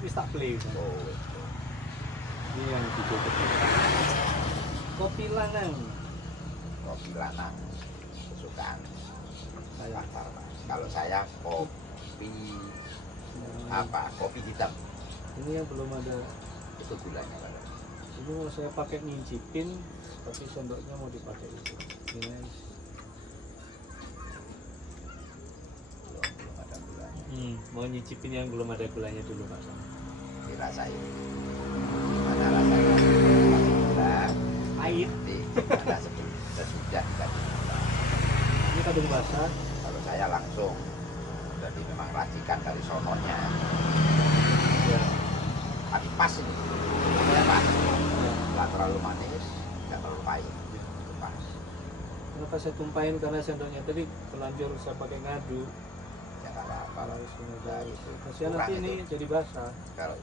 wis tak play. Oh, Ini yang video ketiga. Kopi lanang. kopi lanang kesukaan Saya. kalau saya kopi apa? Kopi hitam. Ini yang belum ada. Itu gulanya Pak. Ini mau saya pakai ngincipin, tapi sendoknya mau dipakai itu. Ini. Belum ada gulanya. Mau nyicipin yang belum ada gulanya dulu Pak Sam. Dirasain. Gimana rasanya? Gula, Pahit. nanti ada sebelum sesudah dikasih gula. Ini kadung basah. Kalau saya langsung, jadi memang racikan dari sononya. Ya. Tapi pas ini, ya pas. Nggak terlalu manis, nggak terlalu pahit. Itu pas. Kenapa saya tumpahin karena sendoknya tadi terlanjur saya pakai ngadu. Ya nggak apa-apa. Kalau Kalau sudah kasihan Kurang nanti ini itu. jadi basah. kalau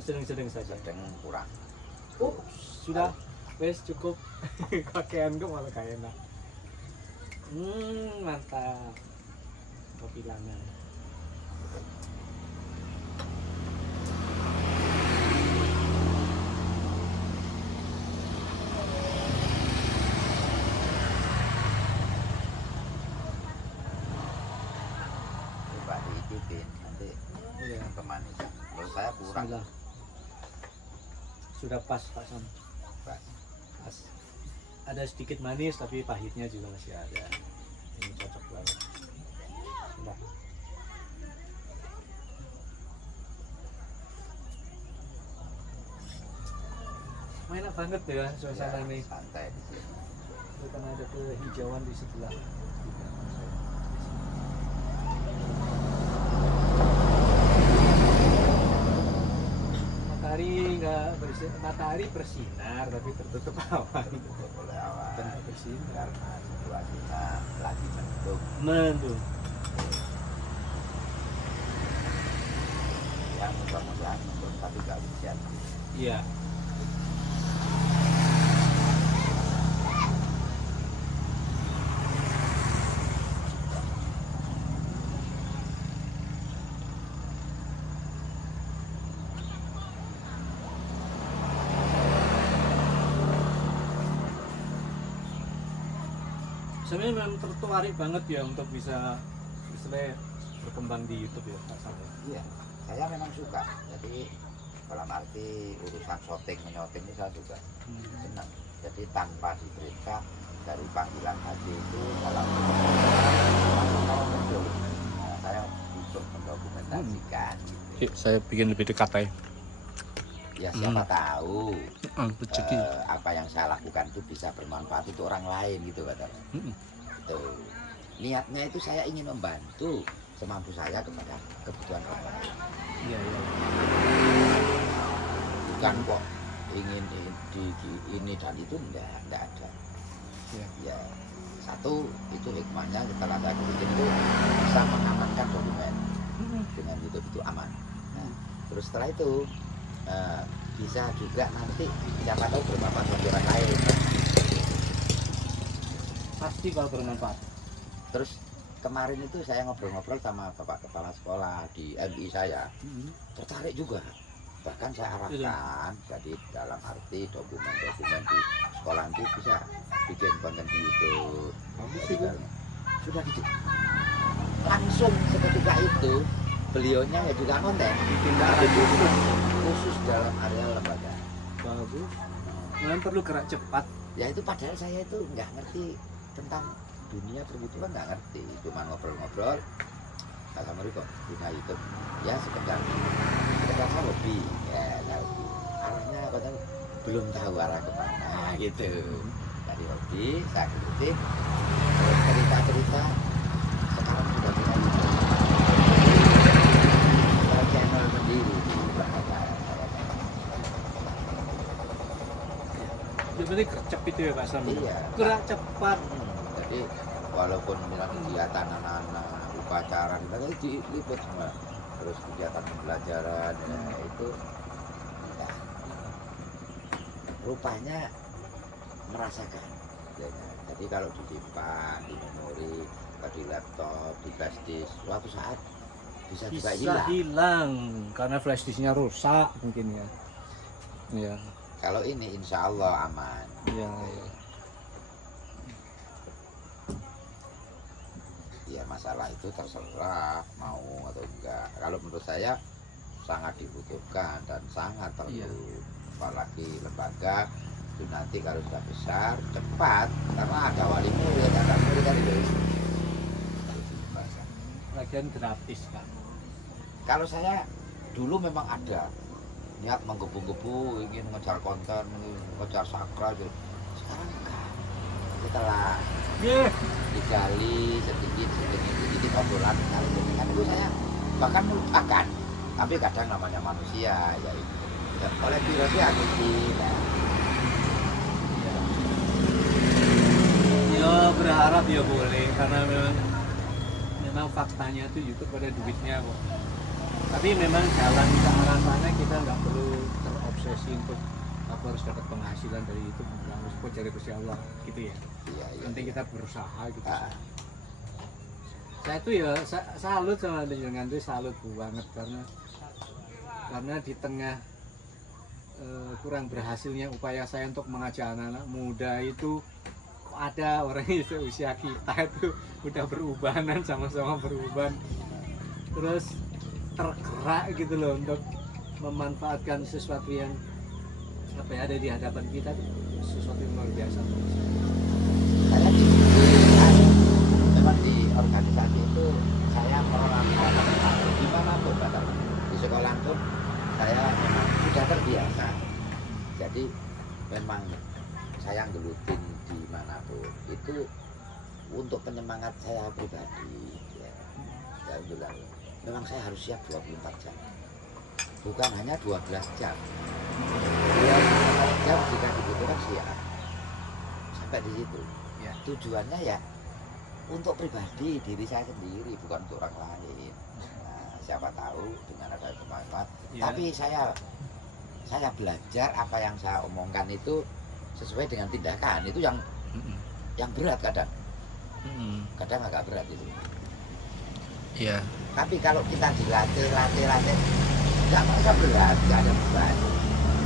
senang Sedang saja. sedang kurang. Oh, sudah. Wes cukup. Pakaian gue malah kayak enak. Mantap. Kopi lanang. Coba diicipin nanti Iya. pemanisan. Kalau saya kurang. Bismillah. Sudah pas Pak Sam. Pas. Pas. Ada sedikit manis tapi pahitnya juga masih ada. Ini cocok banget. Sudah. Enak banget ya suasana Ya, nih. santai di sini. Karena ada kehijauan di sebelah. Matahari bersinar tapi tertutup awan. Tutup oleh awan. Tanpa bersinar. Karena situasinya lagi mendung. Mendung. Yang mudah-mudahan mendung tapi nggak hujan. Iya. Sebenarnya memang tertarik banget ya untuk bisa istilahnya berkembang di YouTube ya Pak Sam. Iya, saya memang suka. Jadi dalam arti urusan syuting menyoting ini saya juga senang. Jadi tanpa diperintah dari panggilan hati itu dalam muncul. Nah, saya untuk mendokumentasikan. Yuk, saya bikin lebih dekat aja. Ya siapa tahu Rezeki. apa yang saya lakukan itu bisa bermanfaat untuk orang lain gitu Pak. Itu niatnya itu saya ingin membantu semampu saya kepada kebutuhan orang lain. Iya, iya. Bukan kok ingin ini dan itu enggak ada. Iya. Ya satu itu hikmahnya setelah saya bikin itu bisa mengamankan dokumen dengan YouTube itu aman. Nah, terus setelah itu bisa juga nanti siapa tahu bermanfaat bagi orang lain. Pasti kalau bermanfaat. Terus kemarin itu saya ngobrol-ngobrol sama Bapak Kepala Sekolah di MI saya, tertarik juga. Bahkan saya arahkan, jadi dalam arti dokumen-dokumen di sekolah nanti bisa bikin konten di YouTube. Sudah gitu. Langsung seketika itu beliaunya ya juga konten Dipindah khusus dalam area lembaga. bagus. Memang perlu gerak cepat. Ya itu padahal saya itu nggak ngerti tentang dunia perbutuhan, nggak ngerti, cuma ngobrol-ngobrol. Assalamualaikum, punya YouTube ya sekedar saya hobi ya, hobi arahnya apa tahu, belum tahu arah kemana gitu. Dari hobi saya ikutin terus cerita-cerita, sekarang sudah punya YouTube, channel sendiri di bahasa Jadi gercep itu ya Pak Sam. Iya. Gerak cepat. Jadi walaupun misalnya kegiatan anak-anak upacara diliput semua, terus kegiatan pembelajaran ya, itu enggak. Rupanya merasakan ya, jadi kalau disimpan di memori, di laptop, di flash disk, suatu saat bisa juga bisa hilang. hilang karena flash disknya rusak mungkin ya. Iya, Kalau ini insya Allah aman. iya, iya. Ya masalah itu terserah mau atau enggak. Kalau menurut saya sangat dibutuhkan dan sangat perlu. Iya. Apalagi lembaga itu nanti kalau sudah besar cepat karena ada wali murid, ada murid kan itu. Lagian gratis kan. Kalau saya dulu memang ada niat menggebu-gebu ingin mengejar konten, mengejar sakra gitu. Sekarang enggak. Setelah digali sedikit obrolan dengan itu saya bahkan melupakan. Tapi kadang namanya manusia ya itu. Ya, oleh virus ya Ya berharap ya boleh karena memang faktanya itu YouTube pada duitnya kok. Tapi memang jalan ke arah sana kita nggak perlu terobsesi untuk aku harus dapat penghasilan dari itu, nggak harus kok cari Gusti Allah gitu ya. Iya, iya. Nanti kita berusaha gitu. Ah. Saya tuh ya salut sama dengan itu, salut banget karena di tengah kurang berhasilnya upaya saya untuk mengajak anak-anak muda itu kok ada orang yang seusia kita itu udah berubahan, sama-sama berubahan, terus tergerak gitu loh untuk memanfaatkan sesuatu yang apa ya ada di hadapan kita tuh sesuatu yang luar biasa. Saya memang di organisasi itu saya mengelola dimanapun bahkan di sekolah pun saya memang sudah terbiasa. Jadi memang saya gelutin dimanapun itu untuk penyemangat saya pribadi ya. Ya bilang memang saya harus siap 24 jam bukan hanya 12 jam 24 jam jika dibutuhkan siap sampai di situ ya. Tujuannya ya untuk pribadi diri saya sendiri bukan untuk orang lain. Nah, siapa tahu dengan ada bermanfaat ya. Tapi saya belajar apa yang saya omongkan itu sesuai dengan tindakan itu yang berat kadang agak berat itu. Iya. Tapi kalau kita dilatih nggak merasa berat, nggak ada beban.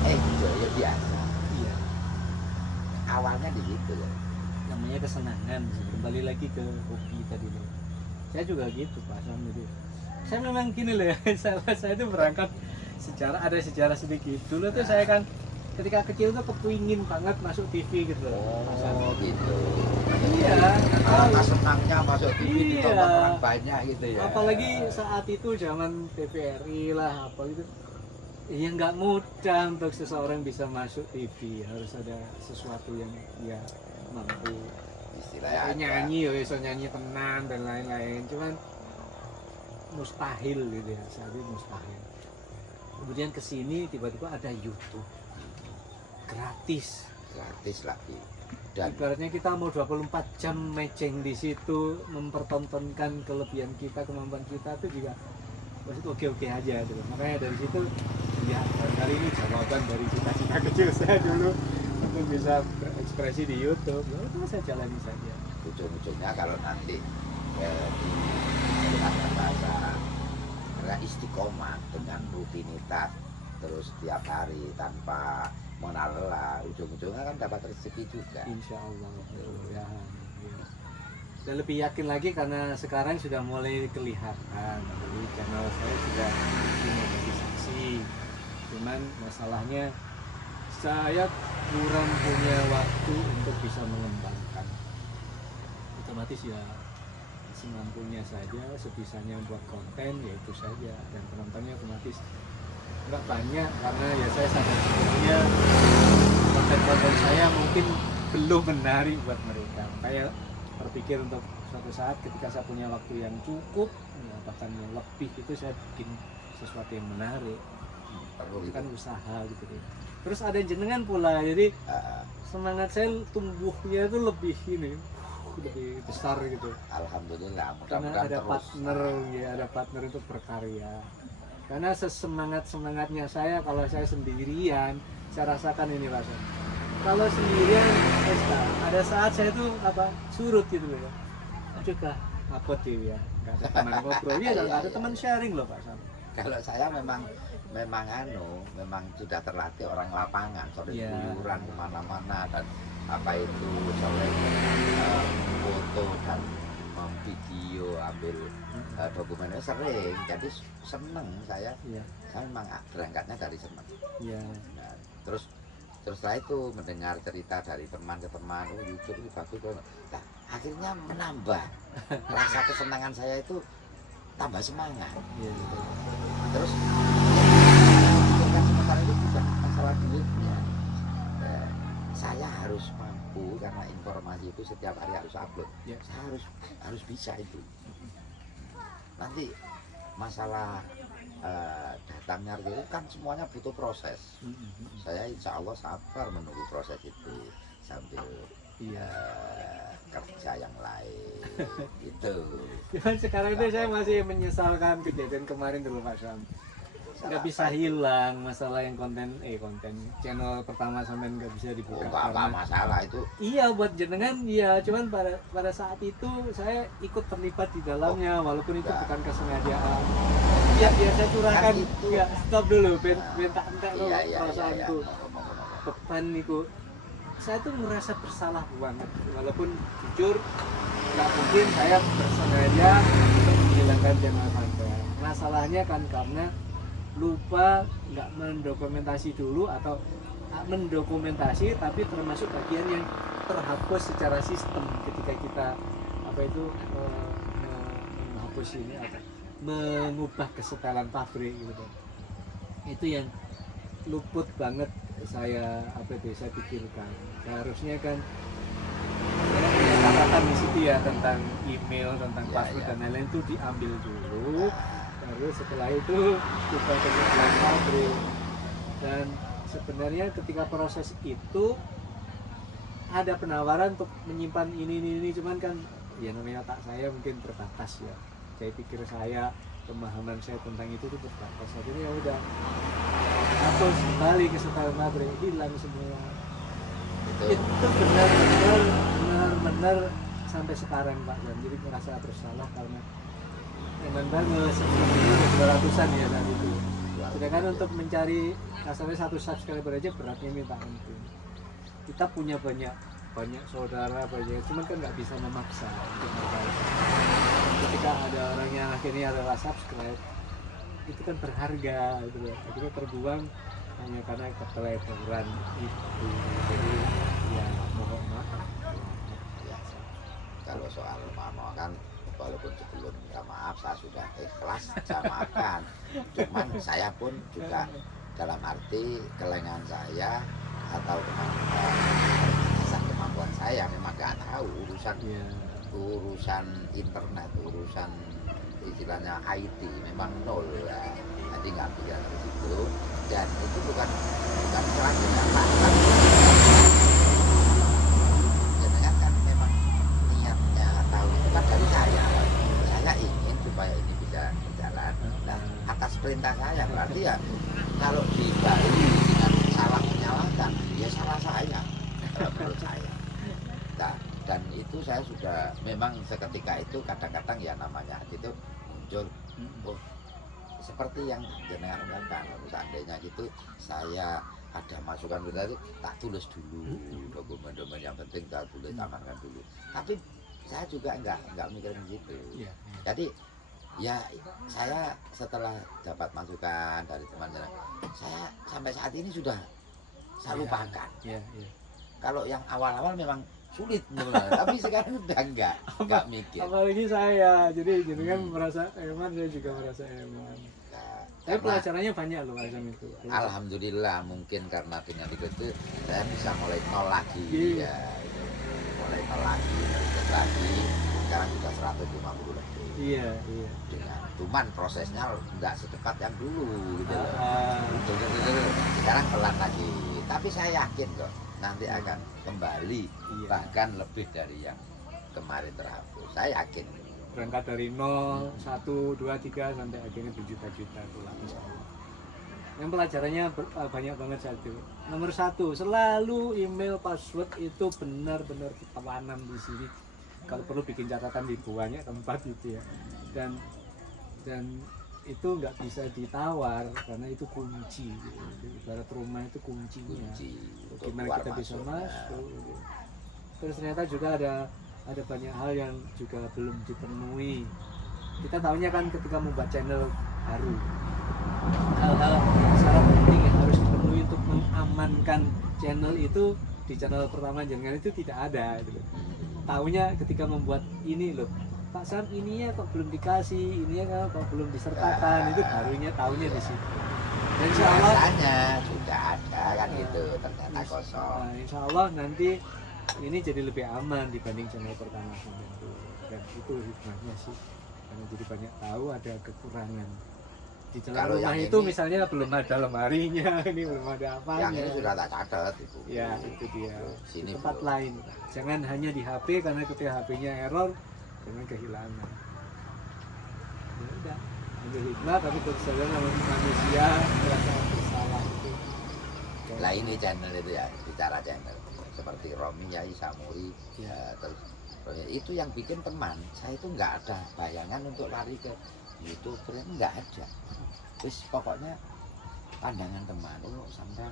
Ya biasa. Iya. Awalnya di situ ya. Namanya kesenangan. Kembali lagi ke hobi tadi loh. Saya juga gitu Pak Sam gitu. Saya memang gini loh ya. Saya itu berangkat ada sejarah sedikit. Dulu tuh saya kan ketika kecil tuh kepingin banget masuk TV gitu. Oh gitu. Iya. Karena senangnya masuk TV Iya. ditonton orang banyak gitu ya. Apalagi saat itu zaman TVRI lah apa gitu. Ya nggak mudah untuk seseorang bisa masuk TV, harus ada sesuatu yang dia mampu. Istilahnya Nyanyi, bisa nyanyi tenan dan lain-lain. Cuman mustahil gitu ya, saat itu mustahil. Kemudian kesini tiba-tiba ada YouTube gratis lagi. Dan ibaratnya kita mau 24 jam matching di situ mempertontonkan kelebihan kita, kemampuan kita itu juga maksud oke-oke aja gitu. Makanya dari situ ya kali ini jawaban dari cita-cita kecil saya dulu untuk bisa berekspresi di YouTube. Ya itu saya jalani saja. ujung-ujungnya kalau nanti di bahasa karena istiqomah dengan rutinitas terus tiap hari tanpa mengenal lelah, ujung-ujungnya kan dapat rezeki juga. Insya Allah ya. Dan lebih yakin lagi karena sekarang sudah mulai kelihatan. Jadi channel saya sudah dimonetisasi. Cuman masalahnya saya kurang punya waktu untuk bisa mengembangkan. Otomatis ya semampunya saja, sebisanya buat konten ya itu saja, dan penontonnya otomatis nggak banyak karena ya saya sadar sebenarnya konten-konten saya mungkin belum menarik buat mereka. Kayak berpikir untuk suatu saat ketika saya punya waktu yang cukup ya, bahkan yang lebih itu saya bikin sesuatu yang menarik. Itu kan usaha gitu deh. Terus ada jenengan pula, jadi semangat saya tumbuhnya itu lebih lebih besar gitu. Alhamdulillah, Karena mudah-mudahan ada terus. partner ya, ada partner untuk berkarya. Karena semangatnya saya kalau saya sendirian, saya rasakan ini rasanya. Kalau sendirian, ada saat saya tuh surut gitu loh ya. Aduh kah, apa tuh ya? nggak ada teman ngobrol, ya nggak ada teman sharing loh Pak Sam. Kalau saya memang memang sudah terlatih orang lapangan, sering Iya. keluyuran kemana-mana dan apa itu sering foto dan video ambil dokumennya sering, jadi seneng saya Iya, memang berangkatnya dari seneng. iya, Nah, terus setelah itu mendengar cerita dari teman ke teman, oh YouTube itu bagus banget. Nah, akhirnya menambah rasa kesenangan saya itu tambah semangat. iya. Terus kan sementara itu bukan masalah duitnya. Saya harus mampu karena informasi itu setiap hari harus upload. Ya. Saya harus bisa itu. Nanti masalah datangnya itu kan semuanya butuh proses. Saya insya Allah sabar menunggu proses itu sambil Iya. kerja yang lain gitu. Cuman sekarang itu saya masih menyesalkan kejadian kemarin dulu Pak Sam. Nggak bisa hilang masalah yang konten channel pertama sampai nggak bisa dibuka. Enggak masalah itu. Iya buat jenengan iya, cuman pada saat itu saya ikut terlibat di dalamnya walaupun itu bukan kesengajaan. Iya, saya curahkan Kan itu. ya stop dulu bentak lo Iya. perasaanku. Ngomong. Beban itu saya tuh merasa bersalah banget walaupun jujur nggak mungkin saya bersengaja untuk menghilangkan channel Anda. Masalahnya kan karena lupa nggak mendokumentasi dulu atau mendokumentasi tapi termasuk bagian yang terhapus secara sistem ketika kita menghapus ini mengubah kesetelan pabrik gitu. Itu yang luput banget saya pikirkan. Seharusnya kan saya punya catatan di situ ya tentang email, tentang password dan lain-lain itu diambil dulu. Terus setelah itu kita kesetelan pabrik. Dan sebenarnya ketika proses itu ada penawaran untuk menyimpan ini cuman kan ya namanya otak saya mungkin terbatas ya. Saya pikir pemahaman saya tentang itu tuh terbatas. Akhirnya ya udah hapus kembali ke setelan pabrik, hilang semua. Itu benar-benar sampai sekarang Pak, dan jadi merasa bersalah karena memang banget sebelumnya udah 200-an ya tadi itu. Sedangkan untuk mencari kasarnya 1 subscriber aja beratnya minta ampun. Kita punya banyak saudara cuman kan nggak bisa memaksa untuk mereka. Ketika ada orang yang akhirnya adalah subscribe, itu kan berharga gitu loh. Akhirnya terbuang hanya karena keteledoran itu. Jadi ya mohon maaf. Kalau soal mama kan walaupun sebelum minta maaf saya sudah ikhlas saya maafkan. Cuman saya pun juga dalam arti kelengan saya atau kemampuan saya memang nggak tahu urusan internet, urusan istilahnya IT memang nol ya. Jadi nggak bisa dari situ, dan itu bukan selanjutnya jangan kan memang niatnya tahu itu kan dari saya ingin supaya ini bisa berjalan. Nah, atas perintah saya berarti ya kalau dibalik dengan salah menyalahkan ya salah saya kalau menurut saya. Nah, dan itu saya sudah memang seketika itu kadang-kadang ya namanya hati itu muncul seperti yang jenengan ungkapkan. Seandainya gitu saya ada masukan benar tak tulis dulu dokumen-dokumen yang penting tak tulis amankan dulu. Tapi saya juga enggak mikirin gitu. Jadi ya saya setelah dapat masukan dari teman-teman, saya sampai saat ini sudah saya lupakan. Kalau yang awal-awal memang sulit mulai, tapi sekarang udah enggak mikir. Apalagi saya, jadi kan merasa eman, saya juga merasa eman. Tapi pelajarannya banyak loh Azam itu. Alhamdulillah, mungkin karena dengan itu saya bisa mulai nol lagi ya. Mulai nol lagi. Sekarang sudah 150 lebih. Iya. Cuman prosesnya nggak secepat yang dulu gitu loh. Sekarang pelan lagi. Tapi saya yakin kok nanti akan kembali bahkan lebih dari yang kemarin terhapus. Saya yakin. Berangkat dari 0, 1, 2, 3 sampai akhirnya berjuta-juta pulang insyaallah. Yang pelajarannya banyak banget satu. Nomor 1, selalu email password itu benar-benar kita tanam di sini. kalau perlu bikin catatan di banyak tempat gitu ya. Dan itu nggak bisa ditawar karena itu kunci gitu. Ibarat rumah itu kuncinya. untuk Gimana keluar kita bisa masuknya. masuk gitu. Terus ternyata juga ada banyak hal yang juga belum dipenuhi. Kita tahunya kan ketika membuat channel baru, hal-hal syarat penting yang harus dipenuhi untuk mengamankan channel itu di channel pertama jenengan itu tidak ada gitu. Taunya ketika membuat ini loh, Pak Sam ininya kok belum dikasih, ininya kok belum disertakan, itu barunya taunya di situ. Dan insya Allah, Biasanya sudah ada kan gitu, ternyata kosong. nah, insya Allah nanti ini jadi lebih aman dibanding channel pertama tentu. Dan itu hikmahnya sih, karena jadi banyak tahu ada kekurangan. Di channel Kalau rumah yang itu ini- misalnya belum ada lemarinya, ini belum ada apanya. Yang ini sudah tak catat itu. Ya itu dia. Sini Di tempat belum. lain. Jangan hanya di HP karena ketika HP-nya error, jangan kehilangan. Ya udah, ambil hikmah tapi tentu saja namanya manusia merasa bersalah itu. Lah ini channel itu ya, bicara channel seperti Romi Yai Samuri Ya. terus itu yang bikin teman. Saya itu nggak ada bayangan untuk lari ke YouTube, nggak ada. Terus pokoknya pandangan teman, oh sampean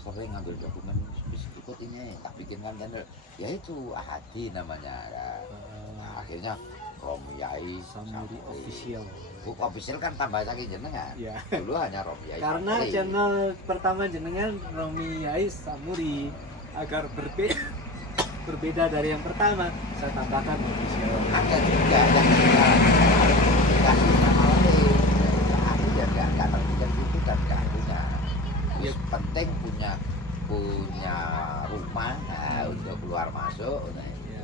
sering ngambil dokumen ikut ini tak bikinkan channel, ya itu Ahadi namanya ya. Nah, akhirnya Romi Yai Samuri official. Book official kan tambah lagi jenengan. Ya. Dulu hanya Romi Yai Karena Samuri. channel pertama jenengan Romi Yai Samuri agar berbeda dari yang pertama, saya tambahkan official. Ada juga yang dikasih nama lain. Aku ya nggak terpikir itu dan nggak punya. Ya. Penting punya rumah untuk keluar masuk. Nah, Ya.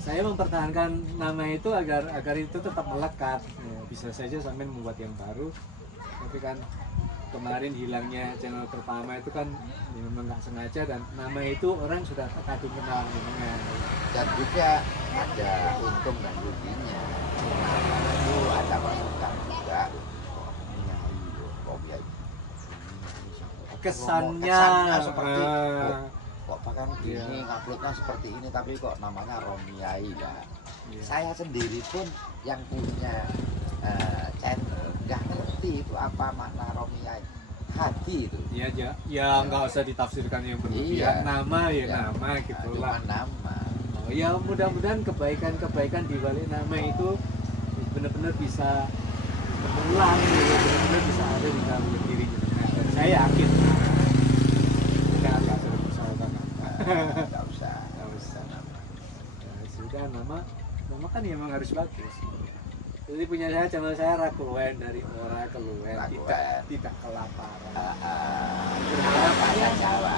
Saya mempertahankan nama itu agar itu tetap melekat. Ya, bisa saja sampai membuat yang baru, tapi kan kemarin hilangnya channel pertama itu kan ya memang nggak sengaja, dan nama itu orang sudah kadung kenal dengan. dan juga ada untung dan ruginya. Nah, itu ada masukan juga. Romi Yai. Kesannya, seperti ah, kok bahkan gini Iya. nguploadnya seperti ini tapi kok namanya Romi Yai lah. iya. Saya sendiri pun yang punya channel nggak ngerti itu apa makna Romi Yai. Hadi itu. Ya, ya nggak usah ditafsirkan yang berlebihan. Iya. Nama ya Ya. nama Cuma gitulah. nama. Oh, ya mudah-mudahan kebaikan di balik nama itu benar-benar bisa berulang, gitu. Benar-benar bisa ada di dalam diri jenengan. Dan saya yakin. Nggak usah dipersoalkan apa. Nggak usah. Nggak usah. Ya, sudah nama kan emang harus bagus. Jadi punya saya channel saya Rakuluen, dari ora keluwen, Rakuluen. tidak kelaparan. Berharap bahasa Jawa.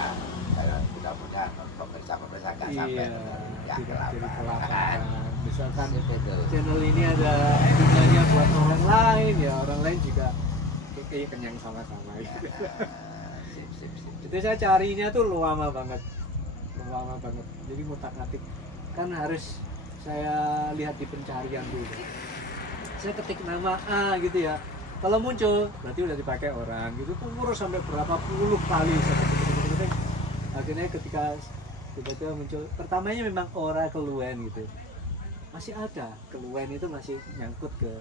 Mudah-mudahan pemirsa-pemirsa nggak sampai Iya, yang tidak jadi kelaparan. kelaparan. Misalkan Sip itu. channel ini ada gunanya buat orang lain, ya orang lain juga kayak kenyang sama-sama gitu. Sip. Itu saya carinya tuh lama banget, jadi ngutak-ngatik kan harus saya lihat di pencarian dulu. Saya ketik nama A gitu ya, kalau muncul berarti udah dipakai orang gitu, tuh ngurus sampai berapa puluh kali saya ketik. Akhirnya ketika tiba-tiba muncul, pertamanya memang ora keluwen gitu, masih ada keluwen itu masih nyangkut ke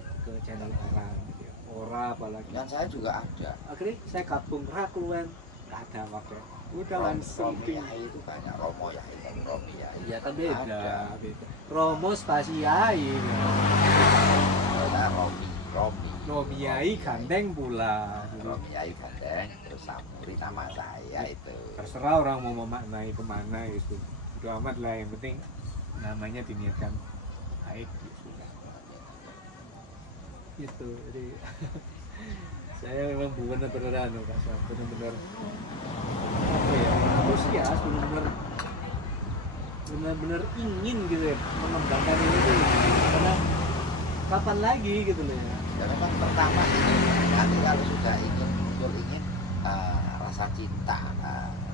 channel orang gitu ya. Ora apalagi. Dan saya juga ada. Akhirnya saya gabung Rakuluen, nggak ada pakai, udah langsung Romi Yai itu banyak Romo Yai dan Romi Yai. ya kan Ada. beda. Romo spasi Yai, Ada Romi. Romi Yai gandeng pula. Romi Yai Bandeng, terus Samuri nama saya itu. Terserah orang mau memaknai kemana itu, udah amat lah, yang penting namanya diniatkan baik gitu. Itu jadi saya memang benar-benar Pak Syah, benar-benar apa ya, antusias, benar-benar ingin gitu ya mengembangkan ini tuh, karena kapan lagi gitu loh ya. Karena kan pertama ini nanti kalau sudah ingin rasa cinta,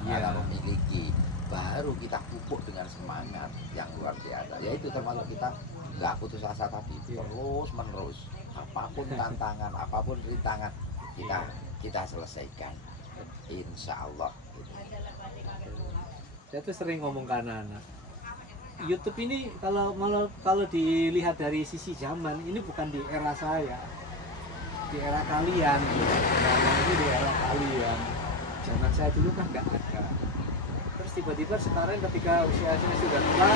Iya. kalau memiliki, baru kita pupuk dengan semangat yang luar biasa. Yaitu termasuk kita nggak putus asa tadi, Iya. terus menerus apapun tantangan, apapun rintangan kita selesaikan. Insya Allah. Saya tuh sering ngomong ke anak-anak, YouTube ini kalau dilihat dari sisi zaman ini bukan di era saya, di era kalian gitu. Nah, ini di era kalian. Zaman saya dulu kan nggak ada. Terus tiba-tiba sekarang ketika usia saya sudah tua,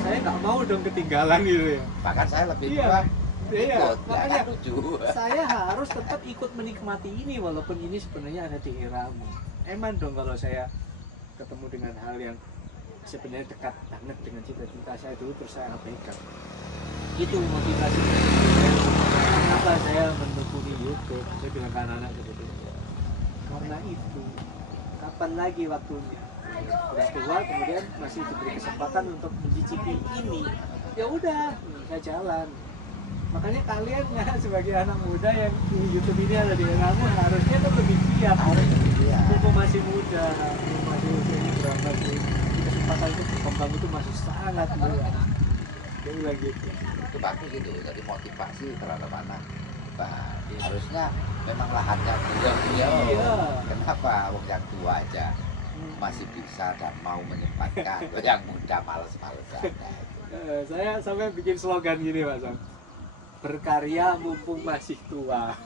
saya nggak mau dong ketinggalan gitu ya. Bahkan saya lebih Iya. tua. Iya, Ikut, makanya ya, lucu. saya harus tetap ikut menikmati ini walaupun ini sebenarnya ada di eramu. Emang dong kalau saya ketemu dengan hal yang sebenarnya dekat banget dengan cita-cita saya dulu terus saya abaikan. Itu motivasi saya. Kenapa saya menekuni YouTube? Saya bilang ke anak-anak seperti itu. Karena itu, kapan lagi waktunya? Sudah tua kemudian masih diberi kesempatan untuk mencicipi ini. Ya udah, saya jalan. Makanya kalian ya sebagai anak muda yang di YouTube ini ada di eramu harusnya tuh lebih siap. Iya. Mumpung masih muda, mumpung masih usianya berapa sih? Kesempatan itu berkembang itu masih sangat luas. Dia bilang gitu. Itu bagus gitu, jadi motivasi terhadap anak. Nah, harusnya memang lahannya beliau. Iya. Kenapa wong yang tua aja masih bisa dan mau menyempatkan, yang muda males-malesan. Saya sampai bikin slogan gini Pak Sam. Berkarya mumpung masih tua.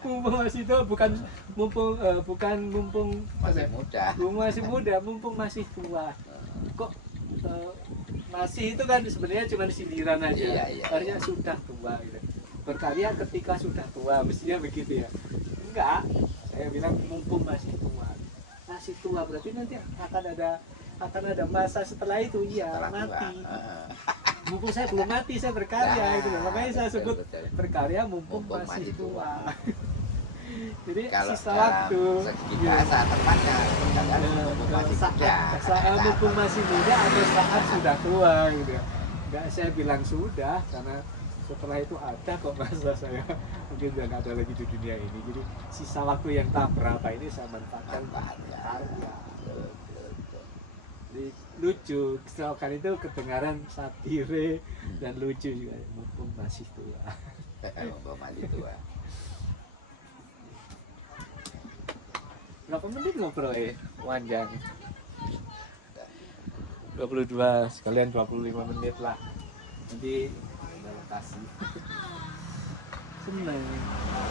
Mumpung masih tua bukan mumpung Masih muda. masih muda, mumpung masih tua. Kok masih itu kan sebenarnya cuma sindiran aja. Iya. Artinya sudah tua gitu. Berkarya ketika sudah tua, mestinya begitu ya. Enggak, saya bilang mumpung masih tua. Masih tua berarti nanti akan ada masa setelah itu iya Setelah mati. tua. Mumpung saya belum mati saya berkarya Nah, gitu loh. Makanya saya sebut betul. berkarya mumpung Mumpung masih masih tua. Jadi Kalau sisa dalam waktu segi gitu. bahasa tepatnya berkata mumpung masih muda. Saat mumpung masih muda atau saat sudah tua gitu ya. Enggak saya bilang sudah karena setelah itu ada kok masa saya mungkin udah nggak ada lagi di dunia ini. Jadi sisa waktu yang tak berapa ini saya manfaatkan Manfaatnya. karya. Jadi lucu, slogan itu kedengaran satire dan lucu juga mumpung masih tua. Mumpung masih tua. Berapa menit ngobrol ya? Panjang. 22 sekalian 25 menit lah. Nanti ada lokasi. Seneng.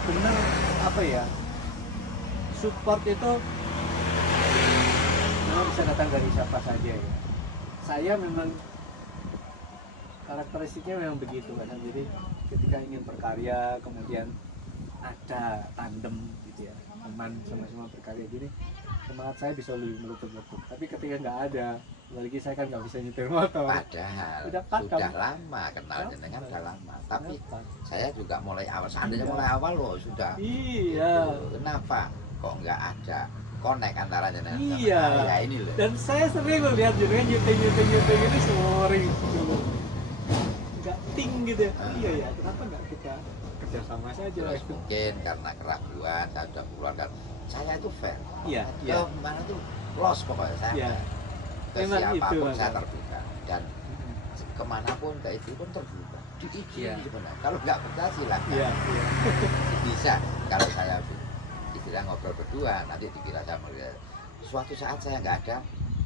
Bener apa ya? Support itu memang bisa datang dari siapa saja ya. Saya memang karakteristiknya memang begitu kan. Jadi ketika ingin berkarya kemudian ada tandem gitu ya, teman sama-sama berkarya gini, semangat saya bisa lebih meletup-letup. Tapi ketika nggak ada, apalagi saya kan nggak bisa nyetir motor. Padahal Udah padam. sudah lama kenal jenengan udah lama. Tapi Kenapa? saya juga mulai awal, seandainya Iya. mulai awal loh sudah. Iya. Gitu. Kenapa kok nggak ada connect antara jenengan sama Iya. saya ini loh. Dan saya sering lihat jenengan nyuting ini sore dulu. Nggak ting gitu ya. Iya ya, kenapa nggak kita kerjasama saja? Terus mungkin karena keraguan saya sudah keluar dan saya itu fan. Iya, Ke iya. mana tuh los pokoknya saya. Iya. Ke Memang itu, siapapun Mas. saya terbuka dan kemanapun ke itu pun terbuka. Di IG Iya. sebenarnya. Kalau nggak percaya silakan. Iya, iya. Bisa kalau saya istilah ngobrol berdua nanti dikira saya melihat suatu saat saya nggak ada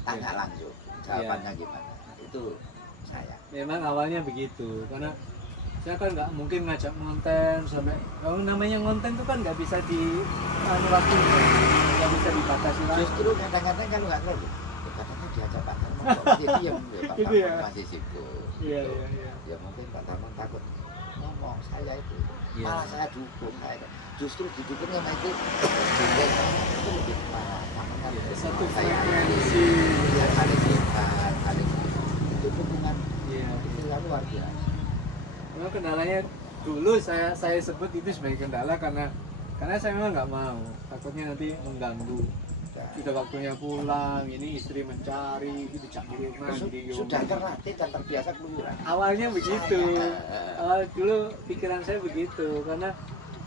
tanya Iya. langsung jawabannya gimana itu saya Memang awalnya begitu, karena saya kan nggak mungkin ngajak ngonten sampai kalau namanya ngonten itu kan nggak bisa di waktu nggak bisa dibatasi lagi. justru kadang-kadang kalau nggak tahu katanya diajak Pak Tarman kok dia diam ya Pak Gitu ya? Tarman masih sibuk Iya, gitu. iya, iya. Ya mungkin Pak Tarman takut ngomong saya itu Iya. malah saya dukung saya justru didukung sama itu itu lebih parah Satu saya frekuensi. yang paling hebat paling itu dukungan Iya. itu luar biasa. Memang kendalanya dulu saya sebut itu sebagai kendala karena saya memang nggak mau, takutnya nanti mengganggu. Sudah waktunya pulang, ini istri mencari, itu cari rumah, Sudah terlatih dan terbiasa keluyuran. Awalnya begitu, awal dulu pikiran saya begitu, karena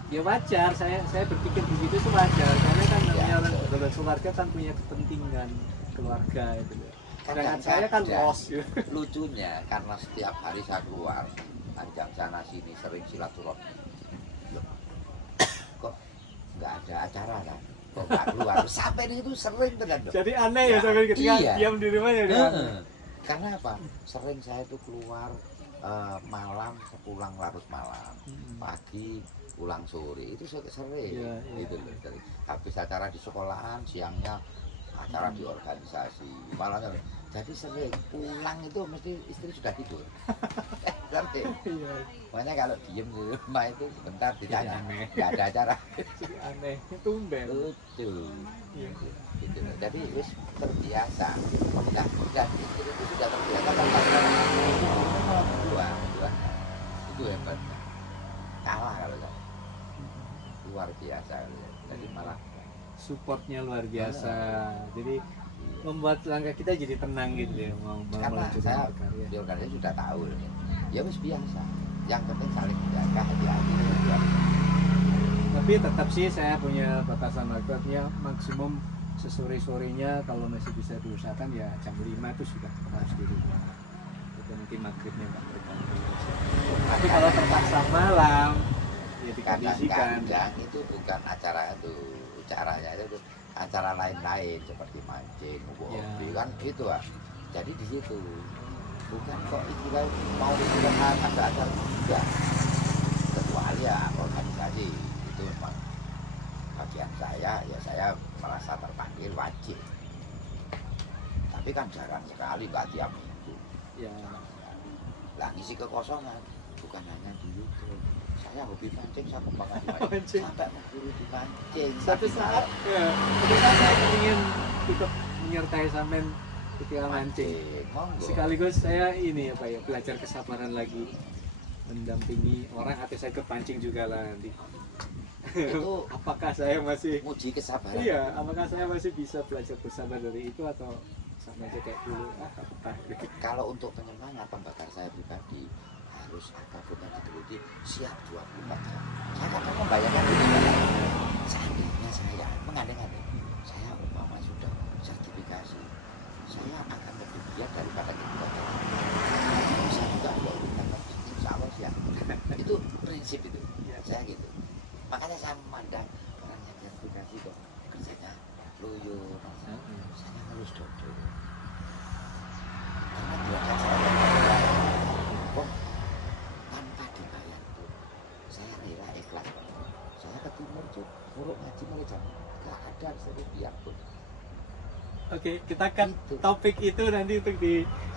ya wajar, saya berpikir begitu itu wajar, karena kan namanya orang berkeluarga kan punya kepentingan keluarga itu. Sedangkan saya kan los gitu. Lucunya karena setiap hari saya keluar panjang sana sini sering silaturahmi. Loh, kok nggak ada acara kan? Kok nggak keluar? Sampai di situ sering benar dong. Jadi aneh ya sampai ketika Iya. diam di rumah ya. Heeh. Karena apa? Sering saya tuh keluar malam, pulang larut malam, pagi pulang sore, itu sering Iya, iya. gitu loh. Dari habis acara di sekolahan, siangnya acara di organisasi, malamnya. Jadi sering pulang itu mesti istri sudah tidur. Sering. Iya, Makanya kalau diem di rumah itu bentar ditanya, aneh. nggak ada acara. jadi aneh, tumben. Lucu. Iya, iya. Gitu loh. Jadi wis terbiasa. Nah, dan istri itu sudah terbiasa kan malah berdua. Itu hebat. Kalah kalau saya. Luar biasa. Jadi malah Supportnya luar biasa, jadi membuat langkah kita jadi tenang gitu ya, mau karena melanjutkan saya berkarya. di organisasi sudah tahu loh. Ya wis biasa. Yang penting saling menjaga hati-hati itu biasa. Tapi tetap sih saya punya batasan waktunya, maksimum sesore-sorenya kalau masih bisa diusahakan ya jam 5 itu sudah harus di rumah. Itu nanti maghribnya nggak terganggu. Tapi kalau terpaksa malam ya dikondisikan. Kadang-kadang itu bukan acara itu, caranya itu acara lain-lain seperti mancing, Ya. hobi kan itu ah. Jadi di situ bukan kok istilah mau istirahat ada acara enggak, kecuali ya organisasi itu memang bagian saya, ya saya merasa terpanggil wajib. Tapi kan jarang sekali, nggak tiap minggu. Ya, Lah ngisi kekosongan bukan hanya di YouTube. Saya hobi mancing, saya kembangkan Mancing. sampai mengguru di mancing. suatu saat saya ingin ikut menyertai sampean ketika mancing. Monggo. Sekaligus saya ini apa ya, belajar kesabaran lagi, mendampingi orang atau saya ikut pancing juga lah nanti. Itu Apakah saya masih uji kesabaran. iya, apakah saya masih bisa belajar bersabar dari itu atau sama aja kayak dulu? Apa? Kalau untuk penyemangat pembakar saya pribadi harus apapun yang dituruti siap 24 jam. Saya kadang membayangkan ini, seandainya saya mengandeng-andeng, saya umpama sudah sertifikasi, saya akan lebih giat daripada ketika bisa juga kalau kita insya Allah siap. Itu prinsip itu, Iya. saya gitu. Makanya saya memandang orang yang sertifikasi kok kerjanya loyo, saya harus dodol. Karena berangkat saya kok tanpa dibayar pun saya rela ikhlas. Saya ke timur tuh muruk ngaji mulai jam nggak ada serupiah pun. Oke, kita akan Itu. topik itu nanti untuk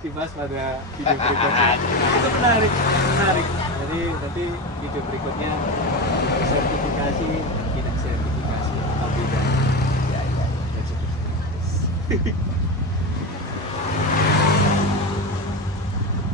dibahas pada video berikutnya. Itu menarik, menarik. Jadi nanti video berikutnya sertifikasi, tidak sertifikasi, apa bedanya? Ya. Dan seterusnya.